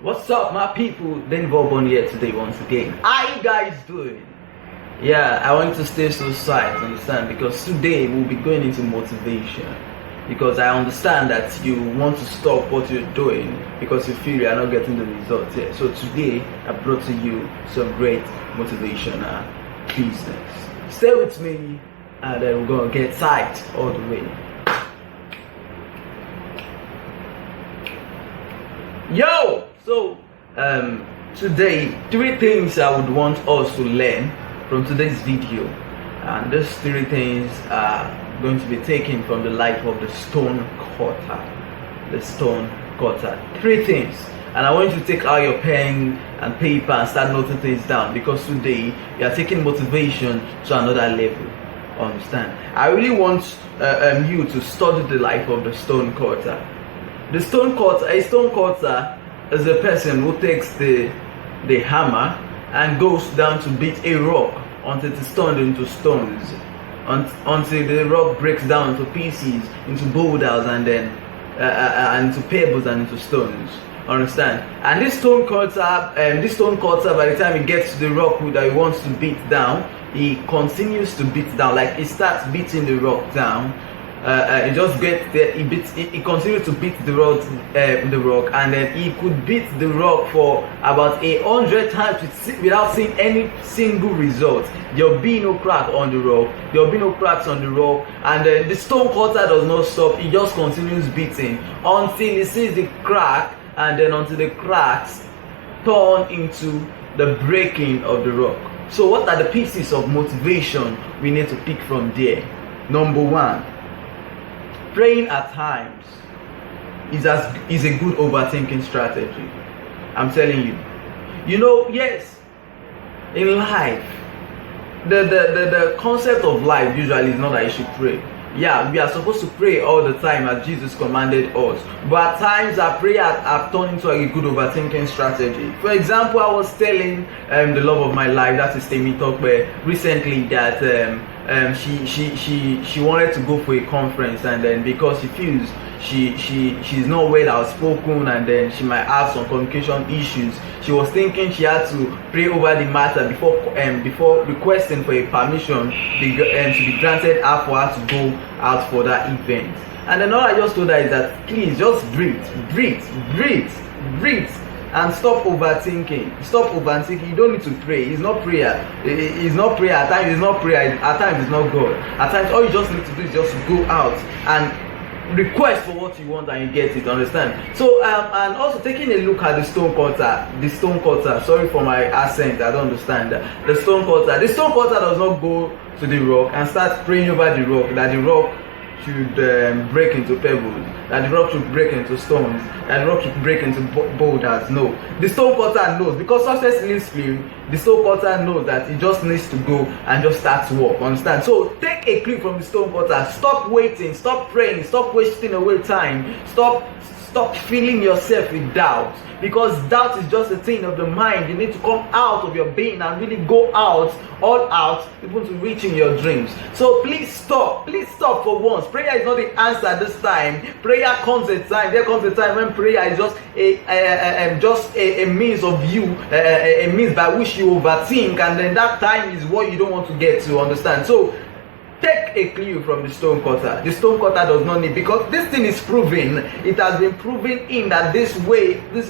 What's up, my people? Then Bob here today once again. How you guys doing? Yeah, I want to stay so psyched, understand? Because today we'll be going into motivation. Because I understand that you want to stop what you're doing because you feel you're not getting the results yet. So today I brought to you some great motivational business. Stay with me and then we're gonna get psyched all the way. Yo! So today, 3 things I would want us to learn from today's video, and these 3 things are going to be taken from the life of the Stonecutter. The Stonecutter. 3 things, and I want you to take out your pen and paper and start noting things down, because today you are taking motivation to another level. Understand? I really want you to study the life of the Stonecutter. A stonecutter is a person who takes the hammer and goes down to beat a rock until it is turned into stones, until the rock breaks down into pieces, into boulders, and then into pebbles and into stones. Understand? And this stonecutter, by the time he gets to the rock that he wants to beat down, he continues to beat down. Like he starts beating the rock down. He just gets there. He continues to beat the rock, and then he could beat the rock for about 100 times without seeing any single result. There'll be no crack on the rock. There'll be no cracks on the rock, and then the stonecutter does not stop. He just continues beating until he sees the crack, and then until the cracks turn into the breaking of the rock. So, what are the pieces of motivation we need to pick from there? Number 1. Praying at times is a good overthinking strategy. I'm telling you. You know, yes, in life, the concept of life usually is not that you should pray. Yeah, we are supposed to pray all the time as Jesus commanded us. But at times our prayer have turned into a good overthinking strategy. For example, I was telling the love of my life, that is Temi Tokbe, recently that she wanted to go for a conference, and then because she feels she's not well outspoken, and then she might have some communication issues, she was thinking she had to pray over the matter before requesting for a permission to be granted her for her to go out for that event. And then all I just told her is that please just breathe, and stop overthinking. You don't need to pray. It's not prayer. It's not prayer. At times it's not prayer. At times it's not God. At times all you just need to do is just go out and request for what you want, and you get it. Understand? So and also taking a look at the stonecutter. Sorry for my accent. I don't understand that. The stonecutter does not go to the rock and start praying over the rock that the rock should break into pebbles, that the rock should break into stones, that the rock should break into boulders. No, the stonecutter knows, because success lives few. The stonecutter knows that he just needs to go and just start to walk. Understand? So take a clue from the stonecutter. Stop waiting, stop praying, stop wasting away time, stop filling yourself with doubt, because doubt is just a thing of the mind. You need to come out of your being and really go out, all out, even to reaching your dreams. So please stop for once. Prayer is not the answer this time. Prayer comes a time. There comes a time when prayer is just a means of a means by which you overthink, and then that time is what you don't want to get to. Understand? So take a clue from the stonecutter. The stonecutter does not need, because this thing is proven. It has been proven in that this is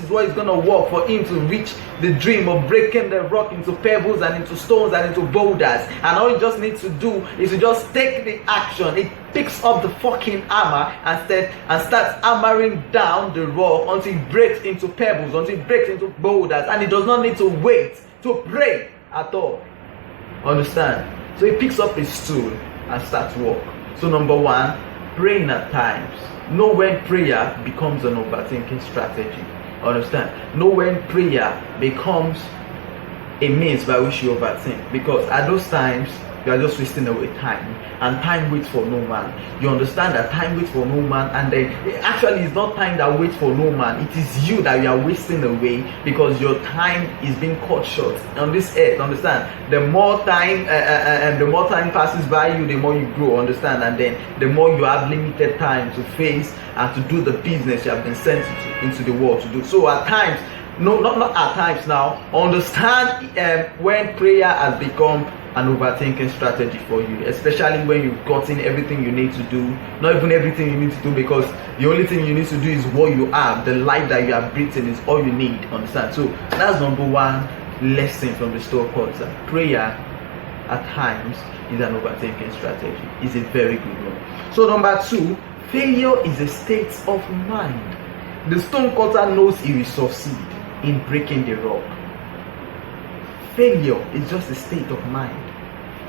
what is going to work for him to reach the dream of breaking the rock into pebbles and into stones and into boulders. And all he just needs to do is to just take the action. It picks up the fucking hammer and starts hammering down the rock until it breaks into pebbles, until it breaks into boulders, and it does not need to wait to pray at all. Understand? So he picks up his stool and start to walk. So number 1, praying at times. Know when prayer becomes an overthinking strategy. Understand? Know when prayer becomes a means by which you overthink, because at those times you are just wasting away time, and time waits for no man. You understand that time waits for no man, and then actually it's not time that waits for no man. It is you that you are wasting away, because your time is being cut short on this earth. Understand? The more time passes by you, the more you grow. Understand? And then the more you have limited time to face and to do the business you have been sent into the world to do. So at times No, not at times now. Understand when prayer has become an overthinking strategy for you, especially when you've gotten everything you need to do. Not even everything you need to do, because the only thing you need to do is what you have. The life that you have breathing is all you need. Understand? So that's number one lesson from the Stonecutter. Prayer at times is an overthinking strategy. It's a very good one. So number two, failure is a state of mind. The Stonecutter knows he will succeed in breaking the rock. Failure is just a state of mind.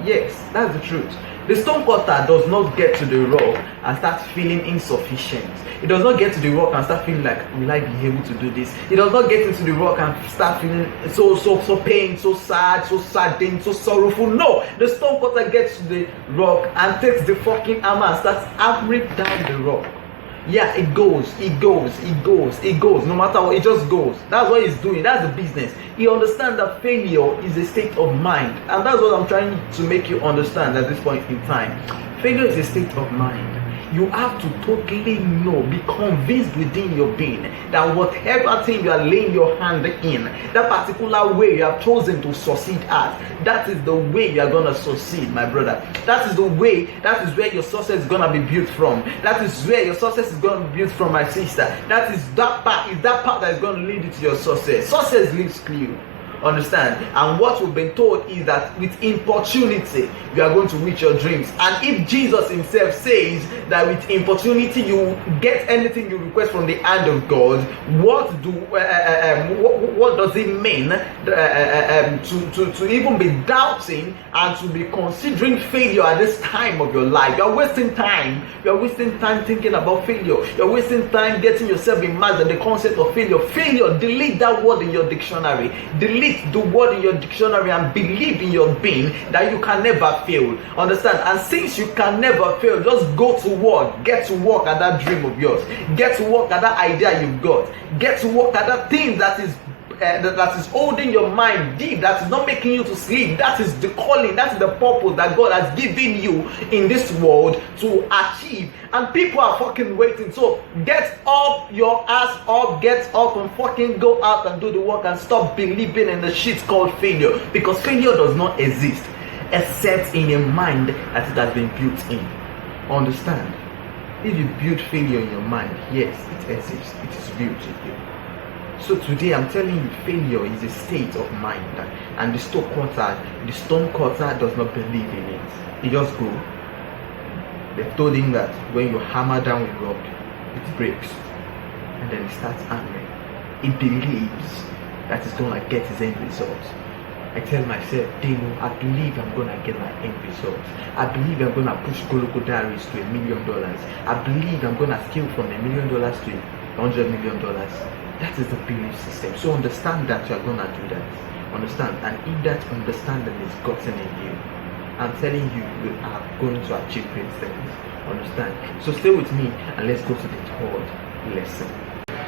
Yes, that's the truth. The Stonecutter does not get to the rock and start feeling insufficient. It does not get to the rock and start feeling like, will I be able to do this? It does not get into the rock and start feeling so pain, so sad, so saddened, so sorrowful. No, the Stonecutter gets to the rock and takes the fucking hammer and starts hammering down the rock. Yeah, it goes. No matter what, it just goes. That's what he's doing. That's the business. He understands that failure is a state of mind. And that's what I'm trying to make you understand at this point in time. Failure is a state of mind. You have to totally know, be convinced within your being that whatever thing you are laying your hand in, that particular way you have chosen to succeed at, that is the way you are going to succeed, my brother. That is the way, that is where your success is going to be built from. That is where your success is going to be built from, my sister. That part that is going to lead you to your success. Success leaves clue. Understand? And what we've been told is that with importunity you are going to reach your dreams. And if Jesus himself says that with importunity you get anything you request from the hand of God, what does it mean to even be doubting and to be considering failure at this time of your life? You're wasting time. You're wasting time thinking about failure. You're wasting time getting yourself immersed in the concept of failure. Failure, delete that word in your dictionary. Delete the word in your dictionary and believe in your being that you can never fail. Understand? And since you can never fail, just go to work. Get to work at that dream of yours. Get to work at that idea you've got. Get to work at that thing that is holding your mind deep, that is not making you to sleep. That is the calling, that is the purpose that God has given you in this world to achieve. And people are fucking waiting. So get up your ass up, get up and fucking go out and do the work and stop believing in the shit called failure. Because failure does not exist except in a mind that it has been built in. Understand? If you build failure in your mind, yes, it exists. It is built in you. So today I'm telling you, failure is a state of mind, and the Stonecutter does not believe in it. He just go. They've told him that when you hammer down a rock, it breaks, and then he starts hammering. He believes that he's gonna get his end result. I tell myself, Dino, I believe I'm gonna get my end result. I believe I'm gonna push Diaries to $1 million. I believe I'm gonna scale from $1 million to $100 million. That is the belief system. So understand that you are gonna do that. Understand, and if that understanding is gotten in you, I'm telling you, you are going to achieve great things. Understand? So stay with me and let's go to the third lesson.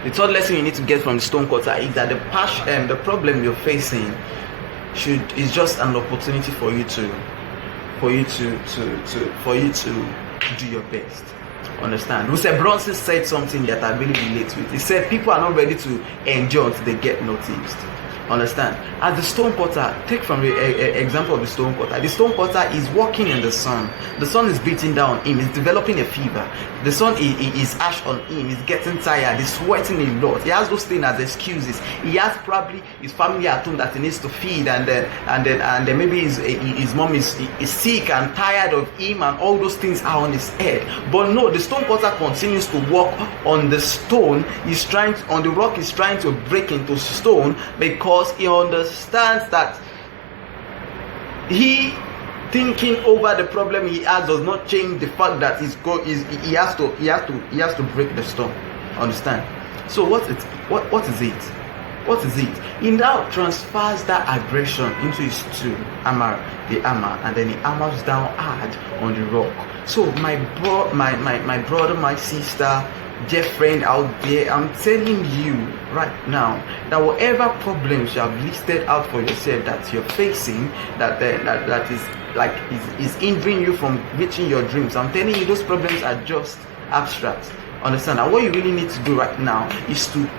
The third lesson you need to get from the Stonecutter is that the problem you're facing is just an opportunity for you to do your best. Understand? Russell Brunson said something that I really relate with. He said people are not ready to endure until they get noticed. Understand? As the Stonecutter, take from the example of the Stonecutter. The Stonecutter is walking in the sun. The sun is beating down on him. He's developing a fever. The sun is ash on him. He's getting tired. He's sweating a lot. He has those things as excuses. He has probably his family at home that he needs to feed, and then maybe his mom is sick and tired of him, and all those things are on his head. But no, the Stonecutter continues to walk on the stone. On the rock. He's trying to break into stone because he understands that he thinking over the problem he has does not change the fact that he has to break the stone. Understand? So what is it? He now transfers that aggression into his tool, the hammer, and then he hammers down hard on the rock. So my brother, my sister, dear friend out there, I'm telling you right now that whatever problems you have listed out for yourself that you're facing, that is hindering you from reaching your dreams, I'm telling you those problems are just abstract. Understand? And what you really need to do right now is to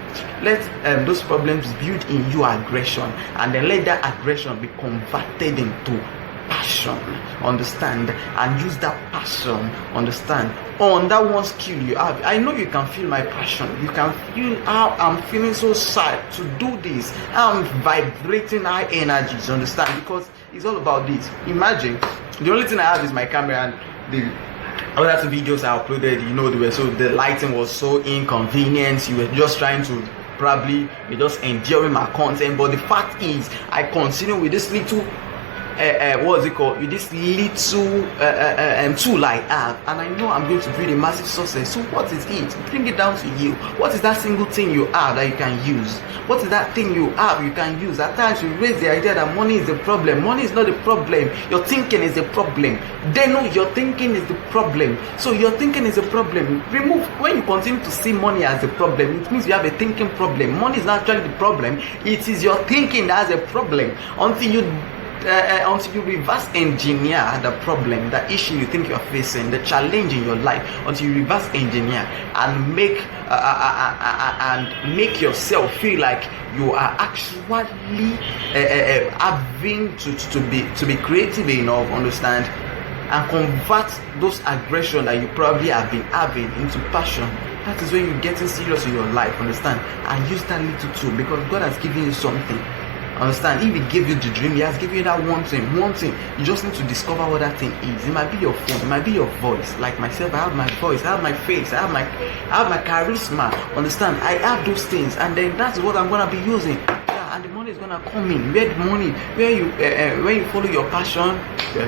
let those problems build in you aggression, and then let that aggression be converted into passion. Understand? And use that passion, understand, on that one skill you have. I know you can feel my passion. You can feel how I'm feeling so sad to do this. I'm vibrating high energies, understand? Because it's all about this. Imagine the only thing I have is my camera, and the other 2 videos I uploaded, the lighting was so inconvenient. You were just trying to probably be just enjoying my content, but the fact is I continue with this little with this little tool I have, and I know I'm going to build a massive success. So what is it? Bring it down to you. What is that single thing you have that you can use? What is that thing you have you can use? At times you raise the idea that money is the problem. Money is not the problem. Your thinking is the problem. They know your thinking is the problem. So your thinking is a problem. Remove. When you continue to see money as a problem, it means you have a thinking problem. Money is not actually the problem. It is your thinking that has a problem. Until you reverse engineer the problem, the issue you think you're facing, the challenge in your life, until you reverse engineer and make yourself feel like you are actually having to be creative enough, understand, and convert those aggression that you probably have been having into passion. That is when you're getting serious in your life, understand, and use that little tool, because God has given you something. Understand? If He gave you the dream, He has given you that one thing. You just need to discover what that thing is. It might be your phone, it might be your voice. Like myself, I have my voice, I have my face, I have my charisma. Understand? I have those things, and then that's what I'm gonna be using. Yeah, and the money is gonna come in. Where the money, when you follow your passion,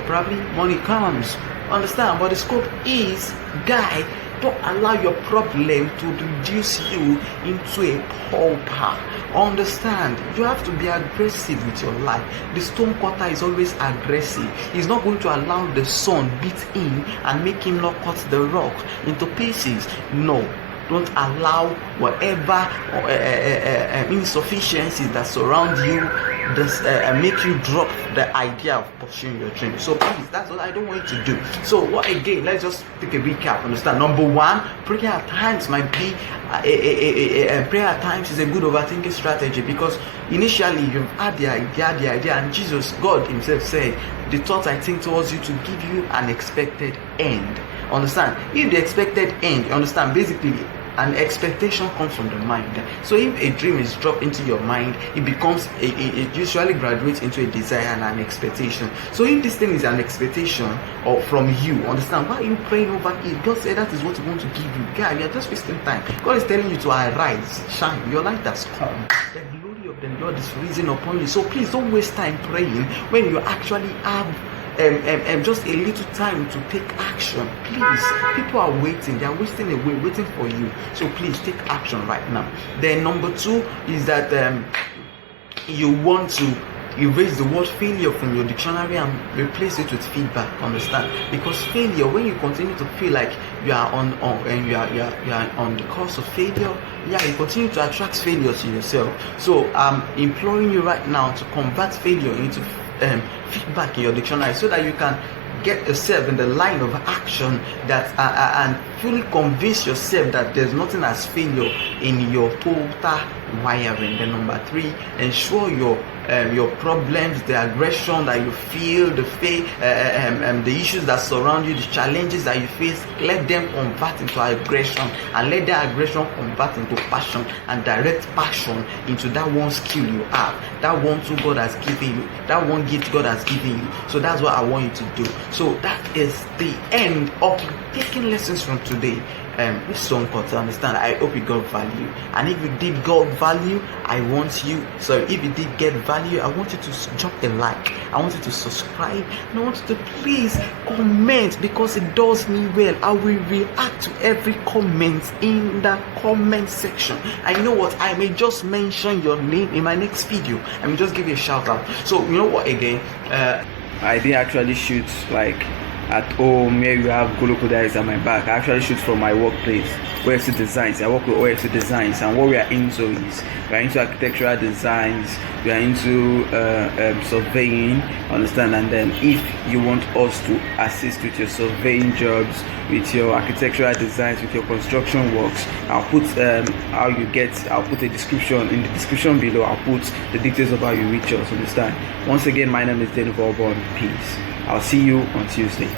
probably money comes. Understand? But the scope is, guy, don't allow your problem to reduce you into a pauper. Understand? You have to be aggressive with your life. The stonecutter is always aggressive. He's not going to allow the sun beat in and make him not cut the rock into pieces. No. Don't allow whatever insufficiencies that surround you make you drop the idea of pursuing your dream. So please, that's what I don't want you to do. So what again? Let's just take a recap. Understand? Number 1, prayer at times might be prayer at times is a good overthinking strategy, because initially you've had the idea, and God Himself said, "The thoughts I think towards you to give you an expected end." Understand? If the expected end, understand, basically an expectation comes from the mind. So if a dream is dropped into your mind, it usually graduates into a desire and an expectation. So if this thing is an expectation or from you, understand, why are you praying over it? God said that is what He wants to give you. God, you're just wasting time. God is telling you to arise, shine, your light has come. The glory of the Lord is risen upon you. So please don't waste time praying when you actually have just a little time to take action. Please, people are waiting, they are wasting away, waiting for you. So please take action right now. Then number 2 is that you want to erase the word failure from your dictionary and replace it with feedback. Understand? Because failure, when you continue to feel like you are on the course of failure, you continue to attract failure to yourself. So I'm imploring you right now to convert failure into feedback in your dictionary, so that you can get yourself in the line of action that and fully convince yourself that there's nothing as failure in your total wiring. Then number 3, ensure your problems, the aggression that you feel, the issues that surround you, the challenges that you face, let them convert into aggression, and let that aggression convert into passion, and direct passion into that one skill you have, that one tool God has given you, that one gift God has given you. So that's what I want you to do. So that is the end of taking lessons from today. This Stonecutter, understand, I hope you got value, and if you did got value, if you did get value, I want you to drop a like, I want you to subscribe, and I want you to please comment, because it does me well. I will react to every comment in the comment section. I know what, I may just mention your name in my next video, I may just give you a shout out. So you know what, again, I didn't actually shoot like at home, where you have Goloko Diaries at my back. I actually shoot from my workplace, OFC Designs. I work with OFC Designs, and what we are into is we are into architectural designs, we are into surveying, understand? And then if you want us to assist with your surveying jobs, with your architectural designs, with your construction works, I'll put I'll put a description in the description below. I'll put the details of how you reach us, understand? Once again, my name is Denver Peace. I'll see you on Tuesday.